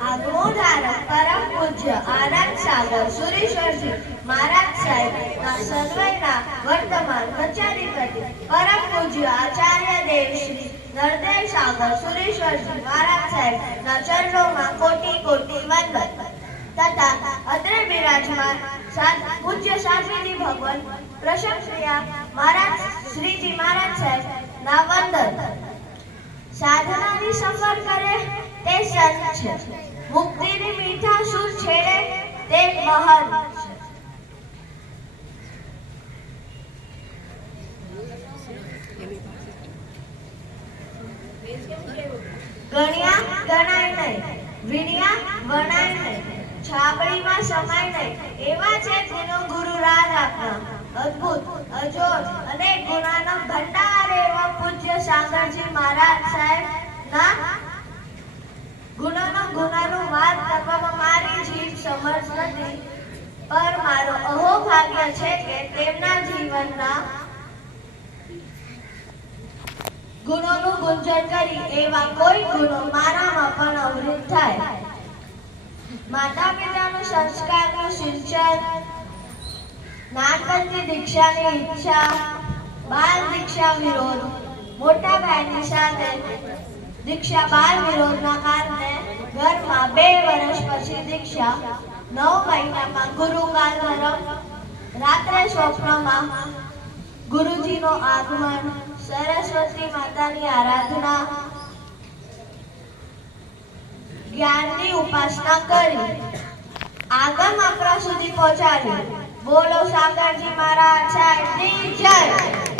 આગમોધારક પરમ પૂજ્ય આનંદ સાગર સુરેશ્વરજી મહારાજ સાહેબના સન્વયના વર્તમાન કચારીપતિ પરમ પૂજ્ય આચાર્ય દેવ શ્રી નરદેવ સાગર સુરેશ્વરજી મહારાજ સાહેબના ચરણોમાં કોટી કોટી વંદન તથા અત્રે બિરાજમાન પૂજ્ય સાધ્વીજી ભગવાન પ્રશંસનીય મહારાજ શ્રીજી મહારાજ સાહેબ ના વંદન। સાધનાની સફર કરે તે સંત છે, મુક્તિની મીઠા સુર છેડે તે મહાન છે। ગણ્યા ગણાય નહીં, વીણ્યા વણાય નહીં, છાબડીમાં સમાય નહીં, એવા છે ગુનો ગુરુ રાજ આપના અદ્ભુત અજોડ અને ગુણાનો ભંડાર એવા પૂજ્ય સાગરજી મહારાજ સાહેબ ના ગુનાનું વાત કરવામાં મારી જીભ સમર્થ નથી, પર મારો અહોભાગ્ય છે કે તેમના જીવનના ગુણોનું ગુંજન કરી એવા કોઈ ગુણો મારામાં પણ અવૃત થાય। માતા પિતાનું સંસ્કારનું સિંચન, નાનપણથી દીક્ષાની ઈચ્છા, બાલ દીક્ષા વિરોધ, મોટા ભાઈની સાથે દીક્ષા બાલ વિરોધના કારણે ઘરમાં 2 વર્ષ પછી દીક્ષા, 9 મહિનામાં ગુરુકાલ ધર્મ, રાત્રે સ્વપ્નમાં ગુરુજીનો આગમન, સરસ્વતી માતાની આરાધના, જ્ઞાનની ઉપાસના કરી આગમ આપણા સુધી પહોંચાડી। બોલો સાગરજી મહારાજ સાહેબની જય।